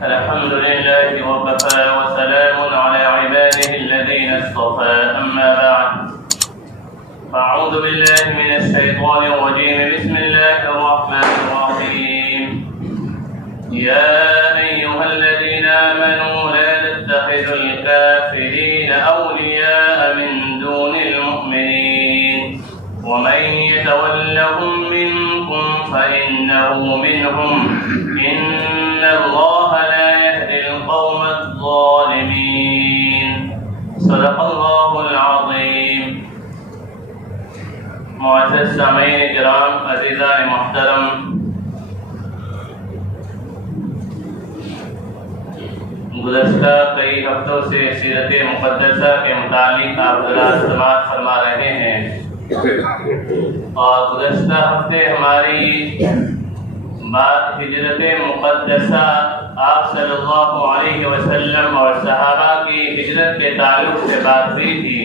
الحمد لله وكفى وسلام على عباده الذين اصطفى أما بعد فأعوذ بالله من الشيطان الرجيم بسم الله الرحمن الرحيم يا أيها الذين آمنوا لا تتخذوا الكافرين أولياء من دون المؤمنين ومن يتولهم منكم فإنه منهم إن الله لا يهدي القوم الظالمين صدق الله العظيم. معزز سامعین کرام، عزیزان محترم، گزشتہ کئی ہفتوں سے سیرت مقدسہ کے متعلق آپ حضرات سماعت فرما رہے ہیں، اور گزشتہ ہفتے ہماری بات ہجرت مقدسہ آپ صلی اللہ علیہ وسلم اور صحابہ کی ہجرت کے تعلق سے بات ہوئی تھی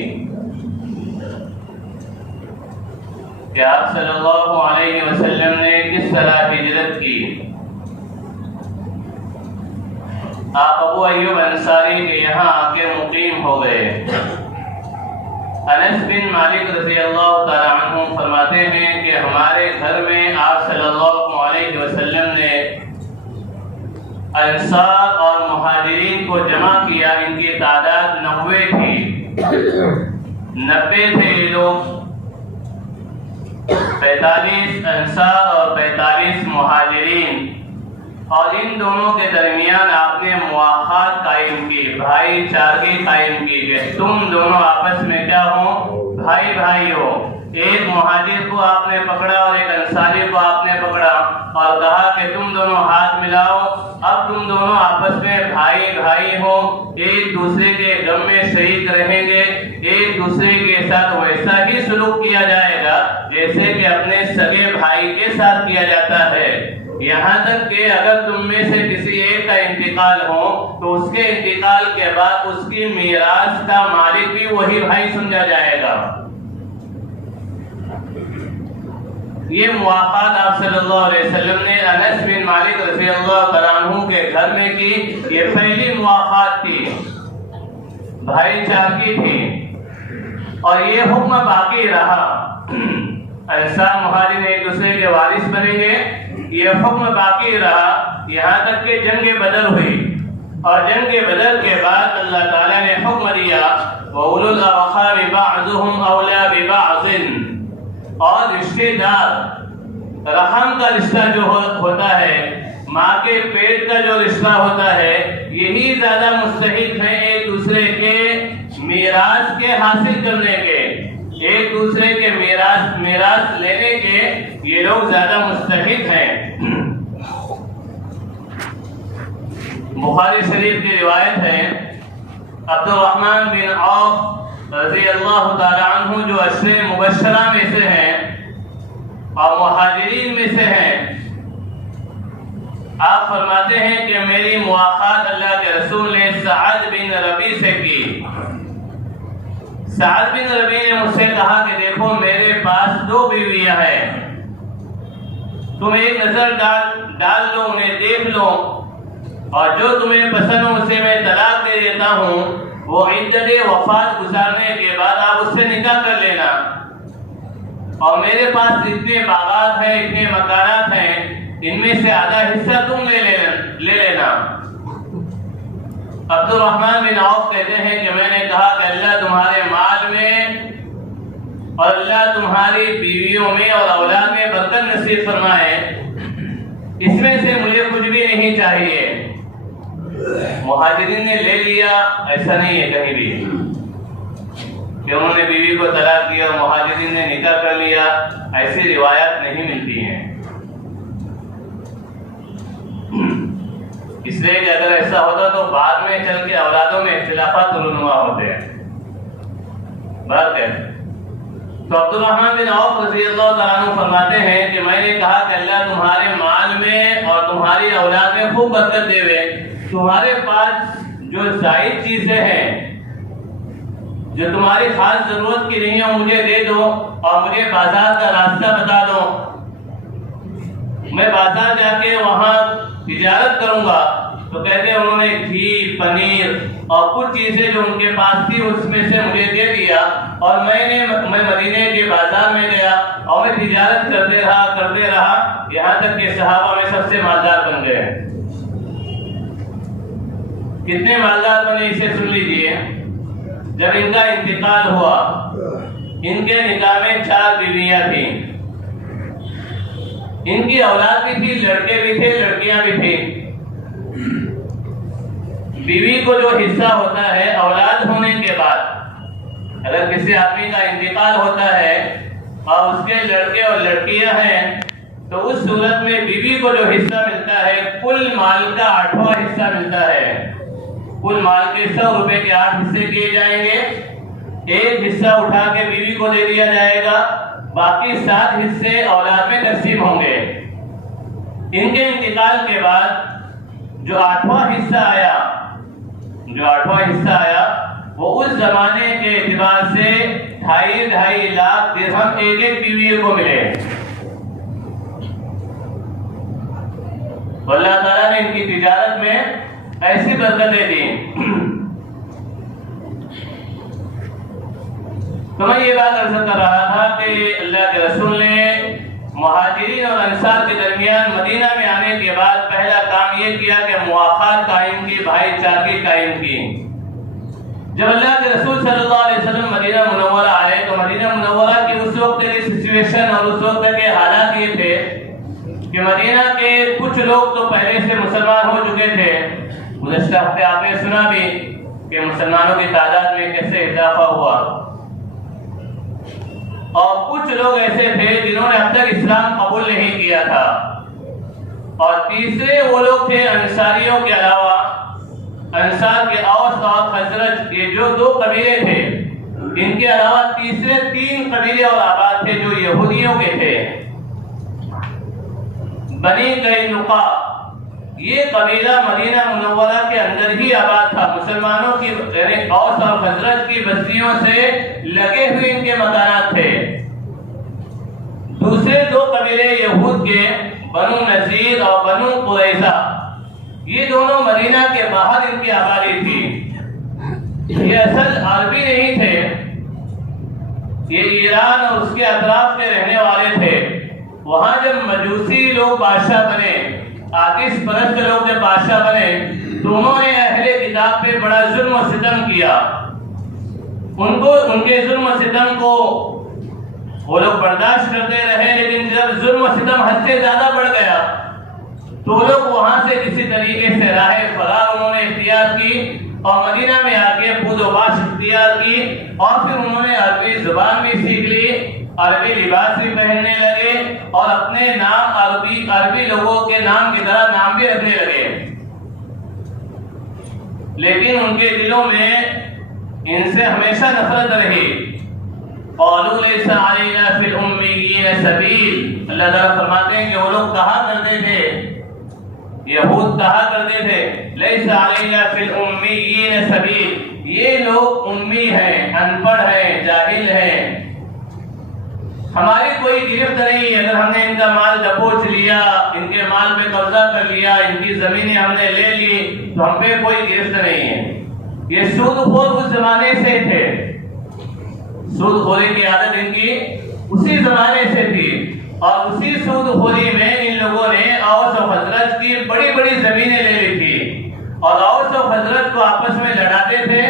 کہ آپ صلی اللہ علیہ وسلم نے کس طرح ہجرت کی. آپ ابو ایوب انصاری کے یہاں آ کے مقیم ہو گئے. انس بن مالک رضی اللہ تعالی عنہ فرماتے ہیں کہ ہمارے گھر میں آپ صلی اللہ علیہ وسلم نے انصار اور مہاجرین کو جمع کیا. ان کی تعداد 90 تھی. 90 تھے یہ لوگ. 45 انصار اور 45 مہاجرین، اور ان دونوں کے درمیان آپ نے مواخات قائم کی، بھائی چارگی قائم کی کہ تم دونوں آپس میں کیا ہو، بھائی بھائی ہو. ایک مہاجر کو آپ نے پکڑا اور ایک انصاری کو آپ نے پکڑا اور کہا کہ تم دونوں ہاتھ ملاؤ، اب تم دونوں آپس میں بھائی بھائی ہو، ایک دوسرے کے غم میں شریک رہیں گے، ایک دوسرے کے ساتھ ویسا ہی سلوک کیا جائے گا جیسے کہ اپنے سگے بھائی کے ساتھ کیا جاتا ہے. یہاں تک کہ اگر تم میں سے کسی ایک کا انتقال ہو تو اس کے انتقال کے بعد اس کی میراث کا مالک بھی وہی بھائی سمجھا جائے گا. یہ موافقت آپ صلی اللہ علیہ وسلم نے انس بن مالک رضی اللہ تعالیٰ عنہ کے گھر میں کی. یہ پہلی موافقت تھی، بھائی چارگی تھی، اور یہ حکم باقی رہا. انصار مہاجر ایک دوسرے کے وارث بنیں گے، یہ حکم باقی رہا یہاں تک کہ جنگ بدر ہوئی. اور جنگ بدر کے بعد اللہ تعالیٰ نے حکم دیا وَأُولُو الْأَرْحَامِ بَعْضُهُمْ أَوْلَىٰ بِبَعْضٍ، اور رشتے دار، رحم کا رشتہ جو ہوتا ہے، ماں کے پیٹ کا جو رشتہ ہوتا ہے، یہی زیادہ مستحق ہیں ایک دوسرے کے میراث کے حاصل کرنے کے، ایک دوسرے کے میراث لینے کے. یہ لوگ زیادہ مستحق ہیں. بخاری شریف کی روایت ہے، عبد الرحمن بن عوف رضی اللہ تعالی عنہ جو عشرے مبشرہ میں سے ہیں اور مہاجرین میں سے ہیں، آپ فرماتے ہیں کہ میری مواخات اللہ کے رسول نے سعد بن ربیع سے کی. سعد بن ربیع نے مجھ سے کہا کہ دیکھو میرے پاس 2 بیویاں ہیں، تم ایک نظر ڈال لو، انہیں دیکھ لو، اور جو تمہیں پسند ہو اسے میں طلاق دے دیتا ہوں. وہ عدت وفات گزارنے کے بعد آپ اس سے نکاح کر لینا، اور میرے پاس اتنے باغات ہیں، اتنے مکانات ہیں، ان میں سے آدھا حصہ تم لے لینا. عبد الرحمن بن عوف کہتے ہیں کہ میں نے کہا کہ اللہ تمہارے مال میں اور اللہ تمہاری بیویوں میں اور اولاد میں برکت نصیب فرمائے، اس میں سے مجھے کچھ بھی نہیں چاہیے. مہاجرین نے لے لیا، ایسا نہیں ہے کہیں بھی کہ انہوں نے بیوی کو طلاق دیا اور مہاجرین نے نکاح کر لیا، ایسی روایات نہیں ملتی ہیں. اس لیے کہ اگر ایسا ہوتا تو بعد میں چل کے اولادوں میں اختلافات رونما ہوتے ہیں. بات ہے تو عبد الرحمن بن عوف رضی اللہ تعالیٰ عنہ فرماتے ہیں کہ میں نے کہا کہ اللہ تمہارے مال میں اور تمہاری اولاد میں خوب برکت دے. تمہارے پاس جو زائد چیزیں ہیں جو تمہاری خاص ضرورت کی نہیں ہے مجھے دے دو، اور مجھے بازار کا راستہ بتا دو، میں بازار جا کے وہاں تجارت کروں گا. تو کہتے نے گھی پنیر اور کچھ چیزیں جو ان کے پاس تھی اس میں سے مجھے دے دیا، اور میں مدینے کے بازار میں گیا اور میں تجارت کرتے رہا یہاں تک کہ صحابہ میں سب سے مالدار بن گئے۔ کتنے مالدار بنے اسے سن لیجئے۔ جب ان کا انتقال ہوا، ان کے نکاح میں 4 بیویاں تھیں، ان کی اولاد بھی تھی، لڑکے بھی تھے، لڑکیاں بھی تھیں۔ بیوی کو جو حصہ ہوتا ہے اولاد ہونے کے بعد، اگر کسی آدمی کا انتقال ہوتا ہے اور اس کے لڑکے اور لڑکیاں ہیں تو اس صورت میں بیوی کو جو حصہ ملتا ہے کل مال کا 8واں حصہ ملتا ہے۔ کل مال کے 100 روپے کے 8 حصے کیے جائیں گے، ایک حصہ اٹھا کے بیوی کو دے دیا جائے گا، باقی 7 حصے اولاد میں تقسیم ہوں گے۔ ان کے انتقال کے بعد جو 8واں حصہ آیا وہ اس زمانے کے اعتبار سے 2.5 لاکھ درہم ایک بیوی کو ملے۔ اللہ تعالیٰ نے ان کی تجارت میں ایسی برکتیں دی۔ تو میں یہ بات عرض کر رہا تھا کہ اللہ کے رسول نے مہاجرین اور انصار کے درمیان مدینہ میں آنے کے بعد پہلا کام یہ کیا کہ موافقت قائم کی، بھائی چارگی قائم کی۔ جب اللہ کے رسول صلی اللہ علیہ وسلم مدینہ منورہ آئے تو مدینہ منورہ کی اس وقت کی سچویشن اور اس وقت کے حالات یہ تھے کہ مدینہ کے کچھ لوگ تو پہلے سے مسلمان ہو چکے تھے۔ گزشتہ ہفتے آپ نے سنا بھی کہ مسلمانوں کی تعداد میں کیسے اضافہ ہوا، اور کچھ لوگ ایسے تھے جنہوں نے اب تک اسلام قبول نہیں کیا تھا، اور تیسرے وہ لوگ تھے انصاریوں کے علاوہ، انصار کے اوس اور خزرج، یہ جو 2 قبیلے تھے، ان کے علاوہ تیسرے 3 قبیلے اور آباد تھے جو یہودیوں کے تھے۔ بنی قینقاع یہ قبیلہ مدینہ منورہ کے اندر ہی آباد تھا، مسلمانوں کی یعنی اوس اور خزرج کی بستیوں سے لگے ہوئے ان کے مکانات تھے۔ دوسرے 2 قبیلے یہود کے بنو نذیر اور بنو قریظہ، یہ دونوں مدینہ کے باہر ان کی آبادی تھی۔ یہ اصل عربی نہیں تھے، یہ ایران اور اس کے اطراف کے رہنے والے تھے۔ وہاں جب مجوسی لوگ بادشاہ بنے، آتش پرست لوگ جب بادشاہ بنے تو انہوں نے اہل کتاب پہ بڑا ظلم و ستم کیا۔ ان کے ظلم و ستم کو وہ لوگ برداشت کرتے رہے، لیکن جب ظلم و ستم حد سے زیادہ بڑھ گیا تو لوگ وہاں سے کسی طریقے سے راہ فرار انہوں نے اختیار کی اور مدینہ میں آ کے بود و باش اختیار کی، اور پھر انہوں نے عربی زبان بھی سیکھ لی، عربی لباس بھی پہننے لگے، اور اپنے نام عربی لوگوں کے نام کی طرح نام بھی رکھنے لگے۔ لیکن ان کے دلوں میں ان سے ہمیشہ نفرت رہی۔ قالوا ليس علينا في الأميين سبيل، اللہ تعالیٰ فرماتے ہیں کہ وہ لوگ کہا کرتے تھے، یہود کہا کرتے تھے ليس علينا في الأميين سبيل، یہ لوگ امی ہیں، ان پڑھ ہیں، جاہل ہیں، ہماری کوئی گرفت نہیں، اگر ہم نے ان کا مال دبوچ لیا، ان کے مال پہ قبضہ کر لیا، ان کی زمینیں ہم نے لے لی تو ہم پہ کوئی گرفت نہیں ہے۔ یہ سود خور اس زمانے سے تھے، سود خوری کی عادت ان کی اسی زمانے سے تھی، اور اسی سود خوری میں ان لوگوں نے اوس و خزرج کی بڑی بڑی زمینیں لے لی تھی، اور اوس و خزرج کو آپس میں لڑاتے تھے،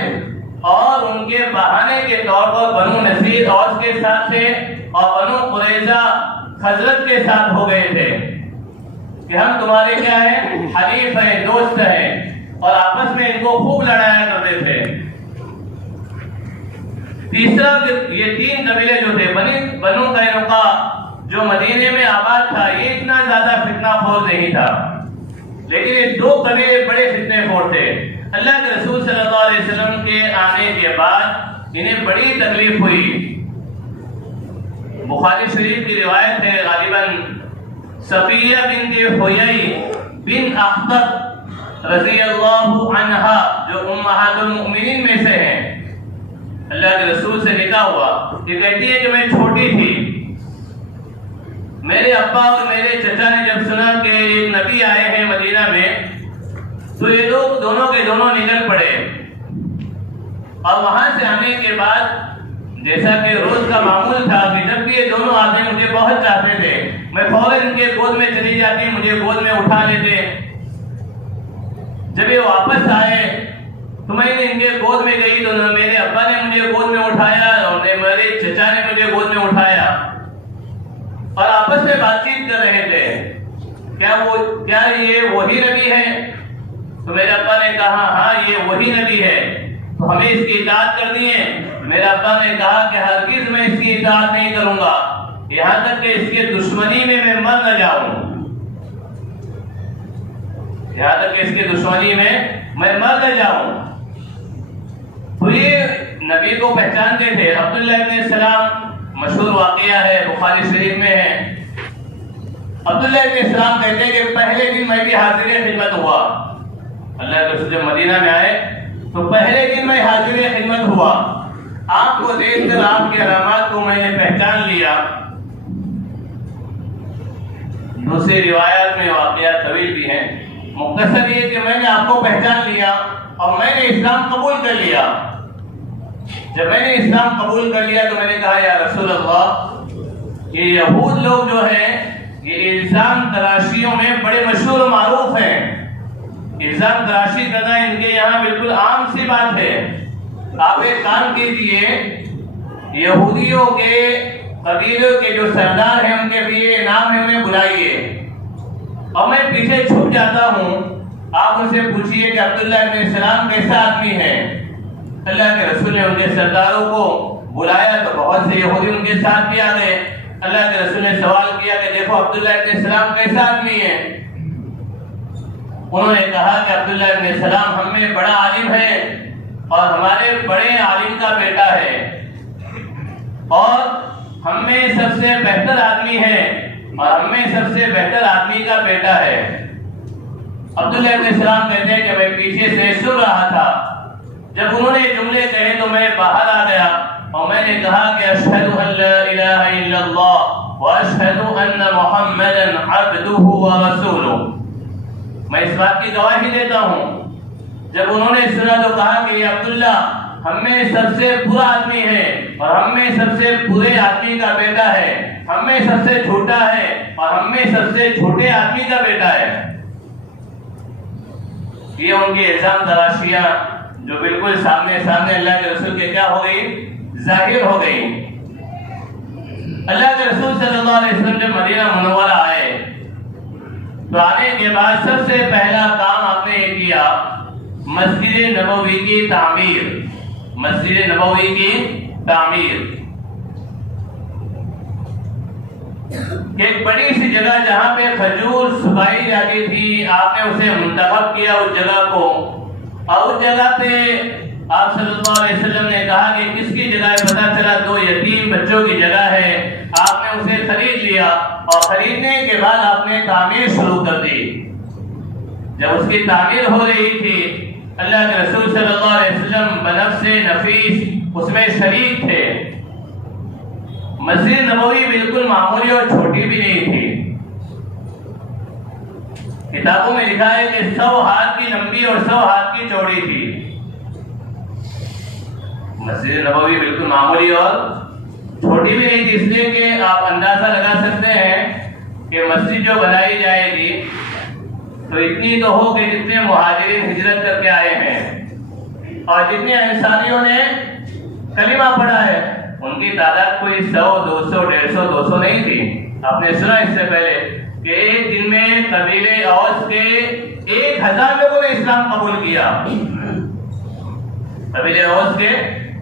اور ان کے بہانے کے طور پر بنو نذیر اوس کے ساتھ تھے اور بنو قریظہ خزرج کے ساتھ ہو گئے تھے کہ ہم تمہارے کیا ہیں، حلیف ہیں، دوست ہیں، اور آپس میں ان کو خوب لڑایا کرتے تھے۔ تیسرا یہ 3 قبیلے جو تھے، بنو قینقاع جو مدینے میں آباد تھا، یہ اتنا زیادہ فتنہ خور نہیں تھا، لیکن یہ 2 قبیلے بڑے فتنے خور تھے۔ اللہ کے رسول صلی اللہ علیہ وسلم کے آنے کے بعد انہیں بڑی تکلیف ہوئی۔ بخاری شریف کی روایت ہے، غالباً صفیہ بنت حیی بن اخطب رضی اللہ عنہا جو امہات المؤمنین میں سے ہیں، اللہ کے رسول سے نکاح ہوا، یہ کہتی ہے کہ میں چھوٹی تھی، میرے ابا اور میرے چچا نے جب سنا کہ ایک نبی آئے ہیں مدینہ میں تو یہ لوگ دونوں کے دونوں نکل پڑے، اور وہاں سے آنے کے بعد جیسا کہ روز کا معمول تھا کہ جب بھی یہ دونوں آتے مجھے بہت چاہتے تھے، میں فوراً ان کے گود میں چلی جاتی، مجھے گود میں اٹھا لیتے۔ جب یہ واپس آئے تو میں ان کے گود میں گئی تو میرے ابا نے مجھے گود میں اٹھایا اور میرے چچا نے مجھے گود میں اٹھایا، اور آپس میں بات چیت کر رہے تھے کیا یہ وہی نبی ہے؟ تو میرے ابا نے کہا ہاں یہ وہی نبی ہے، تو ہمیں اس کی اطاعت کرنی ہے۔ میرے ابا نے کہا کہ ہرگز میں اس کی اطاعت نہیں کروں گا یہاں تک کہ اس کے دشمنی میں مر نہ جاؤں، یہاں تک کہ اس کے دشمنی میں مر نہ جاؤں۔ تو یہ نبی کو پہچانتے تھے۔ عبداللہ ابن سلام مشہور واقعہ ہے، بخاری شریف میں ہے۔ عبداللہ ابن سلام کہتے ہیں کہ پہلے دن میں بھی حاضر خدمت ہوا، اللہ کے رسول جب مدینہ میں آئے تو پہلے دن میں حاضر خدمت ہوا، آپ کو دیکھ کر آپ کی علامات کو میں نے پہچان لیا۔ دوسری روایات میں واقعات طویل بھی ہیں، مختصر یہ کہ میں نے آپ کو پہچان لیا اور میں نے اسلام قبول کر لیا۔ جب میں نے اسلام قبول کر لیا تو میں نے کہا یا رسول اللہ، یہ یہود لوگ جو ہیں یہ الزام تراشیوں میں بڑے مشہور و معروف ہیں، الزام تراشی کرنا ان کے یہاں بالکل عام سی بات ہے۔ آپ ایک کام کیجئے، یہودیوں کے قبیلوں کے جو سردار ہیں ان کے لیے نام ہے، انہیں بلائیے اور میں پیچھے چھپ جاتا ہوں، آپ ان سے پوچھئے کہ عبداللہ ابن سلام کیسا آدمی ہے۔ اللہ کے رسول نے ان کے سرداروں کو بلایا تو بہت سے یہودی ان کے ساتھ بھی آ گئے۔ اللہ کے رسول نے سوال کیا کہ دیکھو عبداللہ ابن سلام کیسا آدمی ہے؟ انہوں نے کہا کہ عبداللہ ابن سلام ہم میں بڑا عالم ہے اور ہمارے بڑے عالم کا بیٹا ہے، اور ہم میں سب سے بہتر آدمی ہے، اور ہم میں سب سے بہتر آدمی کا بیٹا ہے۔ عبداللہ ابن سلام کہتے ہیں کہ میں پیچھے سے سن رہا تھا، جب انہوں نے جملے کہے تو میں باہر آ گیا اور میں نے کہا کہ اشہد ان لا الہ الا اللہ واشہد ان محمدا عبدہ ورسولہ، میں اس بات کی گواہی دیتا ہوں۔ جب انہوں نے سنا تو کہا کہ یہ عبداللہ ہم میں سب سے برا آدمی ہے اور ہم میں سب سے برے آدمی کا بیٹا ہے، ہم میں سب سے چھوٹا ہے اور ہم میں سب سے چھوٹے آدمی کا بیٹا ہے۔ یہ ان کی الزام تراشیاں جو بالکل سامنے اللہ کے رسول کے کیا ہو گئی؟ ظاہر ہو گئی۔ اللہ کے رسول صلی اللہ علیہ وسلم جب مدینہ منورہ آئے تو آنے کے بعد سب سے پہلا کام آپ نے یہ کیا، مسجد نبوی کی تعمیر، مسجد نبوی کی تعمیر۔ ایک بڑی سی جگہ جہاں پہ کھجور سکھائی جاتی تھی، آپ نے اسے منتخب کیا اس جگہ کو، اور اس جگہ پہ آپ صلی اللہ علیہ وسلم نے کہا کہ کس کی جگہ ہے؟ پتہ چلا 2 یتیم بچوں کی جگہ ہے۔ آپ نے اسے خرید لیا اور خریدنے کے بعد آپ نے تعمیر شروع کر دی۔ جب اس کی تعمیر ہو رہی تھی، اللہ کے رسول صلی اللہ علیہ وسلم بنفس نفیس اس میں شریک تھے۔ مسجد نبوی بالکل معمولی اور چھوٹی بھی نہیں تھی، کتابوں میں لکھا ہے کہ 100 ہاتھ کی لمبی اور 100 ہاتھ کی چوڑی تھی۔ مسجد نبوی بالکل معمولی اور چھوٹی بھی نہیں تھی، اس لیے کہ آپ اندازہ لگا سکتے ہیں کہ مسجد جو بنائی جائے گی تو اتنی تو ہو کہ جتنے مہاجرین ہجرت کر کے آئے ہیں اور جتنے انصاریوں نے کلمہ پڑھا ہے ان کی تعداد کوئی 100 200 150 200 نہیں تھی۔ آپ نے سنا اس سے پہلے کہ ایک دن میں قبیلے اوس کے 1000 لوگوں نے اسلام قبول کیا، قبیلے اوس کے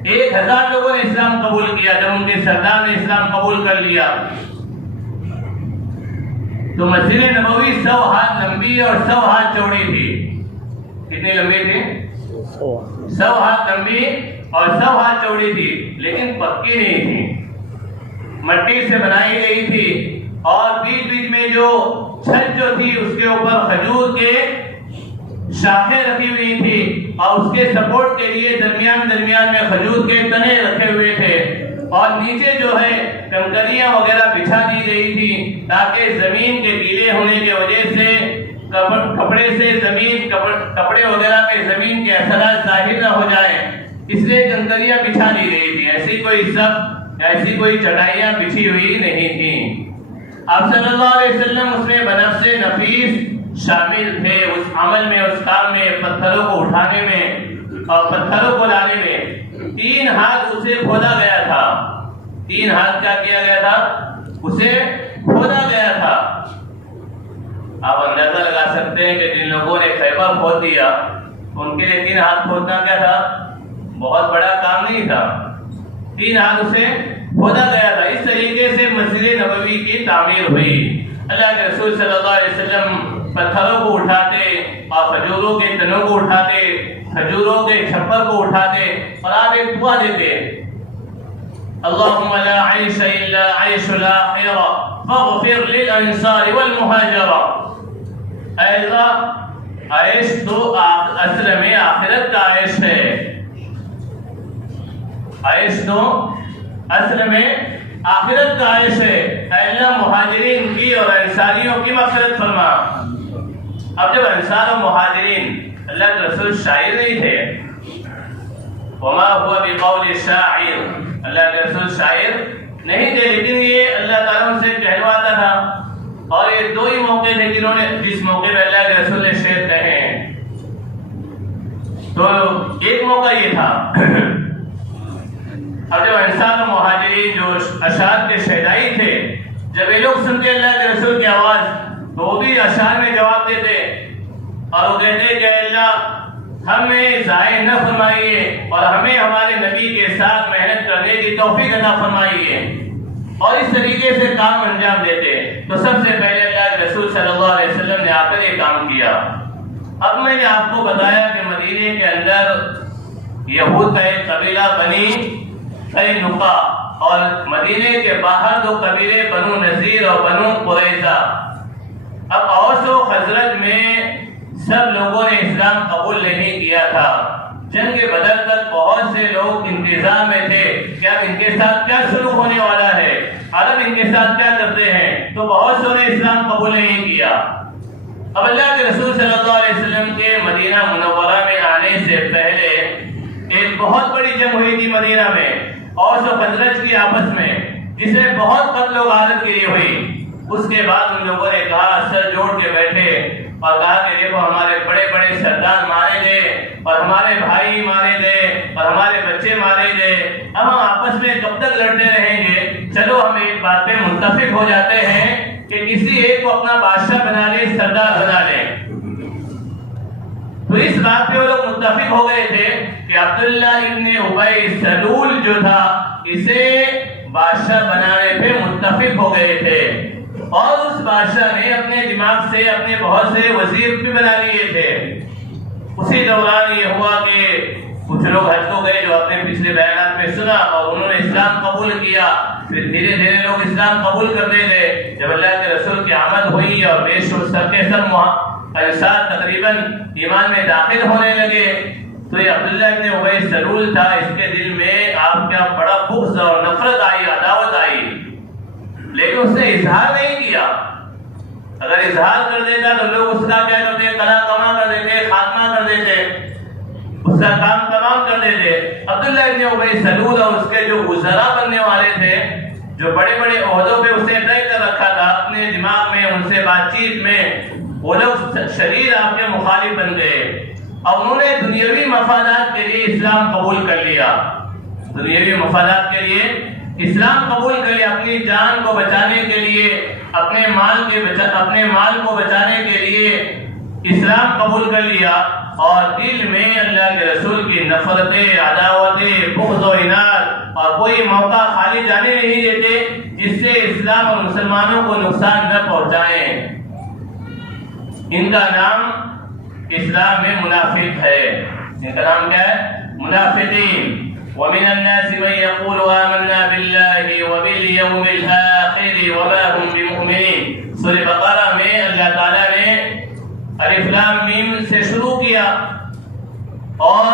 1000 لوگوں نے اسلام قبول کیا جب ان کے سردار نے اسلام قبول کر لیا۔ تو مسجد نبوی 100 ہاتھ لمبی اور 100 ہاتھ چوڑی تھی۔ کتنی لمبی تھی؟ 100 ہاتھ لمبی اور 100 ہاتھ چوڑی تھی، لیکن پکی نہیں تھی، مٹی سے بنائی گئی تھی، اور بیچ بیچ میں جو چھت جو تھی اس کے اوپر کھجور کے شاخیں رکھی ہوئی تھی، اور اس کے سپورٹ کے لیے درمیان میں کھجور کے تنے رکھے ہوئے تھے، اور نیچے جو ہے کنکریاں وغیرہ بچھا دی گئی تھی تاکہ زمین کے گیلے ہونے کی وجہ سے کپڑے سے زمین کپڑے وغیرہ پہ زمین کے اثرات ظاہر نہ ہو جائیں، اس لیے کنکریاں بچھا دی گئی تھی، ایسی کوئی چٹائیاں بچھی ہوئی نہیں تھیں۔ آپ صلی اللہ علیہ وسلم اس میں بنفس نفیس شامل تھے، اس عمل میں، اس کام میں، پتھروں کو اٹھانے میں اور پتھروں کو لانے میں۔ 3 ہاتھ اسے کھودا گیا تھا، 3 ہاتھ کیا کیا گیا تھا؟ اسے کھودا گیا تھا۔ آپ اندازہ لگا سکتے ہیں کہ جن لوگوں نے خیبر کھود دیا ان کے لیے 3 ہاتھ کھودنا کیا تھا؟ بہت بڑا کام نہیں تھا۔ 3 ہاتھ اسے کھودا گیا تھا۔ اس طریقے سے مسجد نبوی کی تعمیر ہوئی۔ اللہ کے رسول صلی اللہ علیہ وسلم پتھروں کو اٹھاتے اور کھجوروں کے تنوں کو اٹھاتے، کھجوروں کے چھپر کو اٹھاتے اور آپ ایک دعا دیتے، اللهم لا عيش الا عيش الاخره فاغفر للانصار والمهاجر۔ اے اللہ، عیش تو اصل میں آخرت کا عیش ہے، عیش تو اصل میں آخرت کا عیش ہے۔ اے اللہ، مہاجرین کی اور انصاریوں کی مغفرت فرما۔ اب جب انصار و مہاجرین، اللہ کے رسول شاعر نہیں تھے، وما هو بقول شاعر، اللہ کے رسول شاعر نہیں تھے، لیکن یہ اللہ تعالیٰ ان سے کہلواتا تھا۔ اور یہ 2 ہی موقع تھے جنہوں نے جس موقع پہ اللہ کے رسول نے شعر کہے ہیں۔ تو ایک موقع یہ تھا، اب جب انصار و مہاجرین جو اشعار کے شہدائی تھے، جب یہ لوگ سنتے اللہ کے رسول کی آواز تو وہ بھی اشعار میں جواب دیتے اور وہ کہتے کہ اللہ ہمیں ضائع نہ فرمائیے اور ہمیں ہمارے نبی کے ساتھ محنت کرنے کی توفیق عطا فرمائیے، اور اس طریقے سے کام انجام دیتے۔ تو سب سے پہلے اللہ کے رسول صلی اللہ علیہ وسلم نے آ کر یہ کام کیا۔ اب میں نے آپ کو بتایا کہ مدینے کے اندر یہود کا ایک قبیلہ بنی قینقاع اور مدینے کے باہر 2 قبیلے بنو نذیر اور بنو قریظہ۔ اب اوس و خزرج میں سب لوگوں نے اسلام قبول نہیں کیا تھا۔ جنگ بدر تک بہت سے لوگ انتظار میں تھے کہ اب ان کے ساتھ کیا سلوک ہونے والا ہے، عرب ان کے ساتھ کیا کرتے ہیں، تو بہت سے نے اسلام قبول نہیں کیا۔ اب اللہ کے رسول صلی اللہ علیہ وسلم کے مدینہ منورہ میں آنے سے پہلے ایک بہت بڑی جنگ ہوئی تھی مدینہ میں، اوس و خزرج کی آپس میں، جس میں بہت قتل و غارت گری ہوئی۔ اس کے بعد ان لوگوں نے کہا، سر جوڑ کے بیٹھے اور کہا کہ دیکھو ہمارے بڑے بڑے سردار مارے گئے اور ہمارے بھائی مارے گئے اور ہمارے بچے مارے گئے، اب ہم آپس میں کب تک لڑتے رہیں گے؟ چلو ہم ایک بات پہ متفق ہو جاتے ہیں کہ کسی ایک کو اپنا بادشاہ بنا لیں، سردار بنا لیں۔ تو اس بات پہ وہ لوگ متفق ہو گئے تھے کہ عبداللہ ابن ابی سلول جو تھا اسے بادشاہ بنانے پہ متفق ہو گئے تھے، اور اس بادشاہ نے اپنے دماغ سے اپنے بہت سے وزیر بھی بنا لیے تھے۔ اسی دوران یہ ہوا کہ کچھ لوگ حج کو گئے جو آپ نے پچھلے بیانات میں سنا، اور انہوں نے اسلام قبول کیا۔ پھر دھیرے دھیرے لوگ اسلام قبول کرنے گئے۔ جب اللہ کے رسول کی آمد ہوئی اور سب کے سب انصار تقریباً ایمان میں داخل ہونے لگے، تو یہ عبداللہ ابن ابی سلول تھا، اس کے دل میں آپ کا بڑا بغض اور نفرت آئی، عداوت آئی، لیکن اس نے اظہار نہیں کیا۔ اگر اظہار کر دیتا تو لوگ اس کا کیا کرتے، کلا کما کر دیتے، خاتمہ کر دیتے، اس کا کام تمام کر دیتے۔ عبداللہ ابن ابی سلول اور اس کے جو وزراء بننے والے تھے، جو بڑے بڑے عہدوں پہ اسے طے کر رکھا تھا اپنے دماغ میں، ان سے بات چیت میں، وہ لوگ شدید آپ کے مخالف بن گئے اور انہوں نے دنیاوی مفادات کے لیے اسلام قبول کر لیا۔ دنیاوی مفادات کے لیے اسلام قبول کر لیا، اپنی جان کو بچانے کے لیے، اپنے مال کو بچانے کے لیے اسلام قبول کر لیا، اور دل میں اللہ کے رسول کی نفرتیں، عداوتیں، بغض و عناد، اور کوئی موقع خالی جانے نہیں دیتے جس سے اسلام اور مسلمانوں کو نقصان نہ پہنچائیں۔ ان کا نام اسلام میں منافق ہے۔ ان کا نام کیا ہے؟ منافقین۔ وَمِنَ النَّاسِ مَن يَقُولُ آمَنَّا بِاللَّهِ وَبِالْيَوْمِ الْآخِرِ وَمَا هُمْ بِمُؤْمِنِينَ۔ سورہ بقرہ میں اللہ تعالیٰ نے الف لام میم سے شروع کیا، اور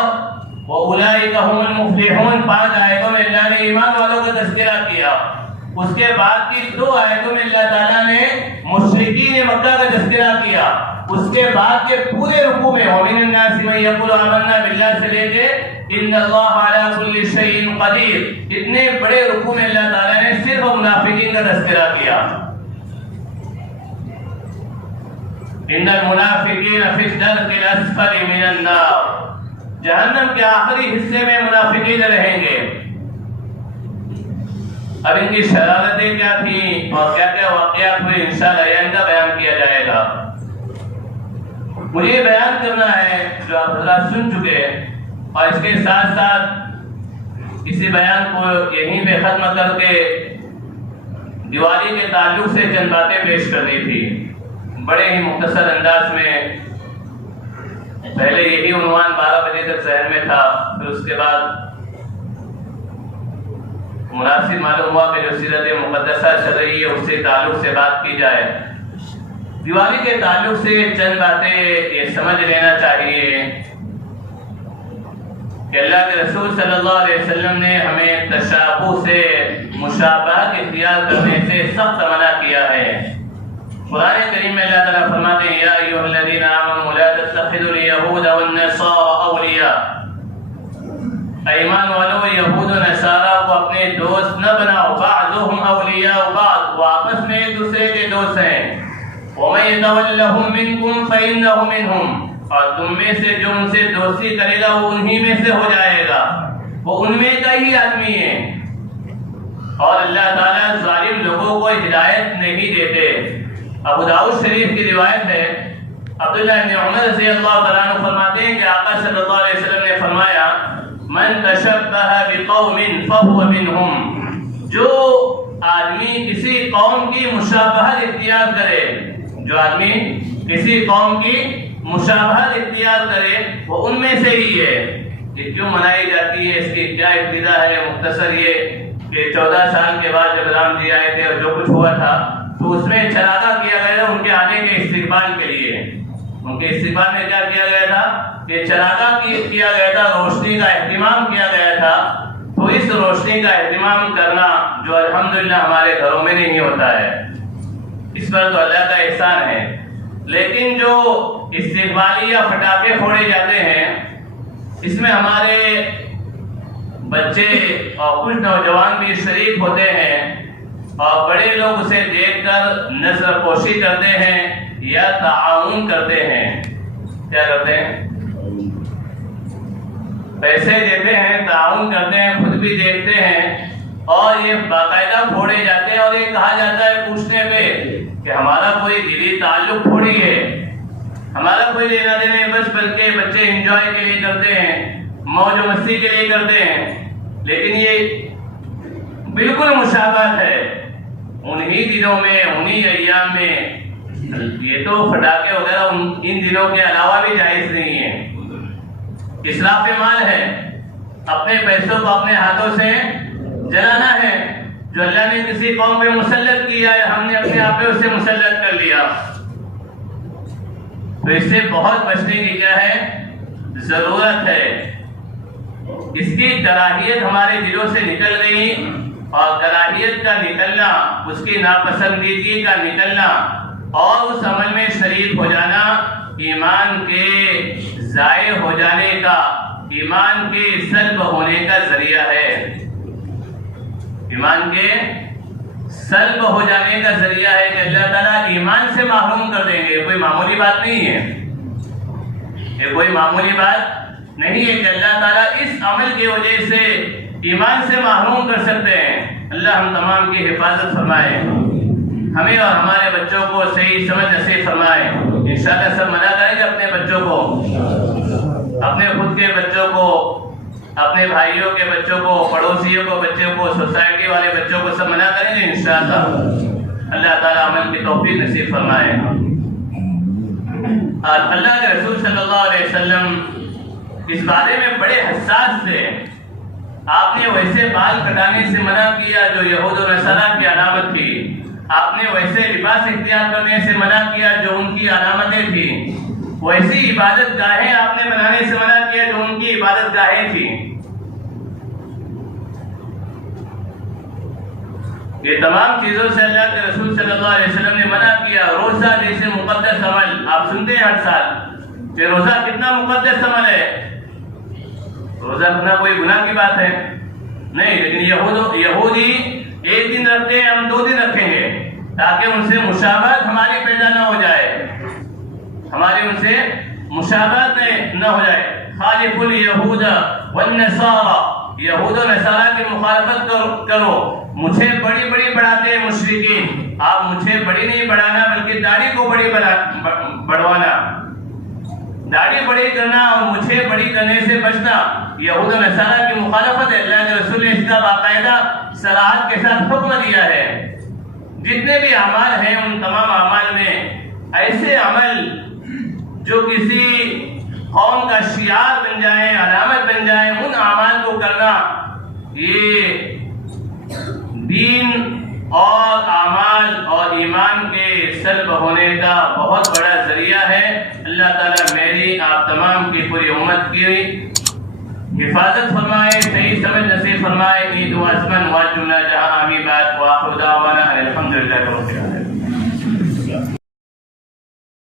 وَأُولَٰئِكَ هُمُ الْمُفْلِحُونَ 5 آیتوں میں اللہ نے ایمان والوں کا تذکرہ کیا۔ اس کے بعد کی 2 آیتوں میں اللہ تعالیٰ نے مشرکین مکہ کا تذکرہ کیا. اس کے بعد کے پورے رکوع میں وَمِنَ النَّاسِ مَن يَقُولُ آمَنَّا بِاللَّهِ سے لے کے إِنَّ اللَّهَ عَلَى كُلِّ شَيْءٍ قَدِيرٌ اتنے بڑے رکوع میں اللہ تعالیٰ نے صرف منافقین کا تذکرہ کیا. إِنَّ الْمُنَافِقِينَ فِي الدَّرْكِ الْأَسْفَلِ مِنَ النَّارِ جہنم کے آخری حصے میں منافقین رہیں گے. اب ان کی شرارتیں کیا تھیں اور کیا کیا واقعات ہوئے انشاءاللہ ان کا بیان کیا جائے گا. مجھے بیان کرنا ہے جو آپ حضرات سن چکے اور اس کے ساتھ ساتھ اسی بیان کو یہیں پہ ختم کر کے دیوالی کے تعلق سے چند باتیں پیش کرنی تھی بڑے ہی مختصر انداز میں. پہلے یہی عنوان 12 بجے تک ذہن میں تھا, پھر اس کے بعد مناسب معلوم ہوا کہ جو سیرت مقدسہ چل رہی ہے اس سے تعلق سے بات کی جائے. دیوالی کے تعلق سے چند باتیں یہ سمجھ لینا چاہیے کہ اللہ کے رسول صلی اللہ علیہ وسلم نے ہمیں تشابہ سے مشابہت اختیار کرنے سے سخت منع کیا ہے. قرآن کریم میں اللہ تعالیٰ فرماتے ہیں یا ایھا الذین آمنوا لا تتخذوا اليہود والنصارى اولیاء ایمان والو یہود و نصارہ کو اپنے دوست نہ بناؤ. بعضهم اولیاء بعض وہ آپس میں ایک دوسرے کے دوست ہیں. وَمَن يَتَوَلَّهُم مِّنكُمْ فَإِنَّهُ مِنْهُمْ اور تم میں سے جو ان سے دوستی کرے گا وہ انہی میں سے ہو جائے گا, وہ ان میں کا ہی آدمی ہے. اور اللہ تعالیٰ ظالم لوگوں کو ہدایت نہیں دیتے. ابو داؤد شریف کی روایت ہے, عبداللہ بن عمر رضی اللہ تعالیٰ عنہ فرماتے ہیں کہ آقا صلی اللہ علیہ وسلم نے فرمایا من تشبہ بقوم فہو منہم جو آدمی کسی قوم کی مشابہت اختیار کرے, جو آدمی کسی قوم کی مشابہت اختیار کرے وہ ان میں سے ہی ہے. یہ کیوں منائی جاتی ہے, اس کی کیا ابتدا ہے؟ مختصر یہ کہ 14 سال کے بعد جب رام جی آئے تھے اور جو کچھ ہوا تھا تو اس میں چراغاں کیا گیا تھا ان کے آنے کے استقبال کے لیے. ان کے استقبال میں کیا کیا گیا تھا کہ چراغاں کیا گیا تھا, روشنی کا اہتمام کیا گیا تھا. تو اس روشنی کا اہتمام کرنا جو الحمدللہ ہمارے گھروں میں نہیں ہوتا ہے, اس پر تو اللہ کا احسان ہے. لیکن جو استقبالیہ پٹاخے پھوڑے جاتے ہیں اس میں ہمارے بچے اور کچھ نوجوان بھی شریک ہوتے ہیں اور بڑے لوگ اسے دیکھ کر نظر پوشی کرتے ہیں یا تعاون کرتے ہیں. کیا کرتے ہیں؟ پیسے دیتے ہیں, تعاون کرتے ہیں, خود بھی دیکھتے ہیں اور یہ باقاعدہ پھوڑے جاتے ہیں. اور یہ کہا جاتا ہے پوچھنے پہ کہ ہمارا کوئی دلی تعلق تھوڑی ہے, ہمارا کوئی لینا دینا, بس بلکہ بچے انجوائے کے لیے کرتے ہیں, موج و مستی کے لیے کرتے ہیں. لیکن یہ بالکل مشابہت ہے انہی دنوں میں, انہی ایام میں. یہ تو پٹاخے وغیرہ ان دنوں کے علاوہ بھی جائز نہیں ہے. اسراف مال ہے, اپنے پیسوں کو اپنے ہاتھوں سے جلانا ہے. جو اللہ نے کسی قوم پہ مسلط کیا ہے ہم نے اپنے آپ پہ اسے مسلط کر لیا. تو اس سے بہت بچنے کی کیا ہے ضرورت ہے. اس کی کراہیت ہمارے دلوں سے نکل گئی اور کراہیت کا نکلنا, اس کی ناپسندیدگی کا نکلنا اور اس عمل میں شریک ہو جانا ایمان کے ضائع ہو جانے کا, ایمان کے سلب ہونے کا ذریعہ ہے. ایمان کے سلب ہو جانے کا ذریعہ ہے کہ اللہ تعالیٰ ایمان سے محروم کر دیں گے. کوئی معمولی بات نہیں ہے, یہ کوئی معمولی بات نہیں ہے کہ اللہ تعالیٰ اس عمل کی وجہ سے ایمان سے محروم کر سکتے ہیں. اللہ ہم تمام کی حفاظت فرمائے, ہمیں اور ہمارے بچوں کو صحیح سمجھ نصیب فرمائے. انشاءاللہ سب منع کریں گے اپنے بچوں کو, اپنے خود کے بچوں کو, اپنے بھائیوں کے بچوں کو, پڑوسیوں کو بچوں کو, سوسائٹی والے بچوں کو سب منع کریں گے انشاءاللہ. اللہ تعالیٰ عمل کی توفیق نصیب فرمائے. اور اللہ کے رسول صلی اللہ علیہ وسلم اس بارے میں بڑے حساس تھے. آپ نے ویسے بال کٹانے سے منع کیا جو یہود و نصارہ کی علامت تھی. آپ نے ویسے لباس اختیار کرنے سے منع کیا جو ان کی علامتیں تھیں. ویسی عبادت گاہیں آپ نے بنانے سے منع کیا جو ان کی عبادت گاہیں تھیں. یہ تمام چیزوں سے اللہ کے رسول صلی اللہ علیہ وسلم نے منع کیا. روزہ جیسے مقدس عمل آپ سنتے ہیں ہر سال کہ روزہ کتنا مقدس عمل ہے. روزہ رکھنا کوئی گناہ کی بات ہے نہیں، لیکن یہودی ایک دن رکھتے ہیں، ہم 2 دن رکھیں گے تاکہ ان سے مشابہت ہماری پیدا نہ ہو جائے، ہماری ان سے مشابہت نہ ہو جائے. خالف الیہود والنصارى، یہود و نصارہ کی مخالفت کرو. مجھے بڑی بڑی بڑھاتے ہیں مشرکین، آپ مجھے بڑی نہیں بڑھانا بلکہ داڑھی کو بڑی بڑھوانا، داڑھی بڑی کرنا اور مجھے بڑی کرنے سے بچنا. یہود و نصارہ کی مخالفت ہے. اللہ کے رسول نے اس کا باقاعدہ صراحت کے ساتھ حکم دیا ہے. جتنے بھی اعمال ہیں ان تمام اعمال میں ایسے عمل جو کسی قوم کا شعار بن جائیں، علامت بن جائیں، ان اعمال کو کرنا یہ دین اور اعمال اور ایمان کے سلب ہونے کا بہت بڑا ذریعہ ہے. اللہ تعالیٰ میری آپ تمام کی پوری امت کی حفاظت فرمائے، صحیح سمجھ نصیب فرمائے. عید و ازمن واجبنا جہاں آمی بات وآخر دعوانا الحمدللہ رب العالمین.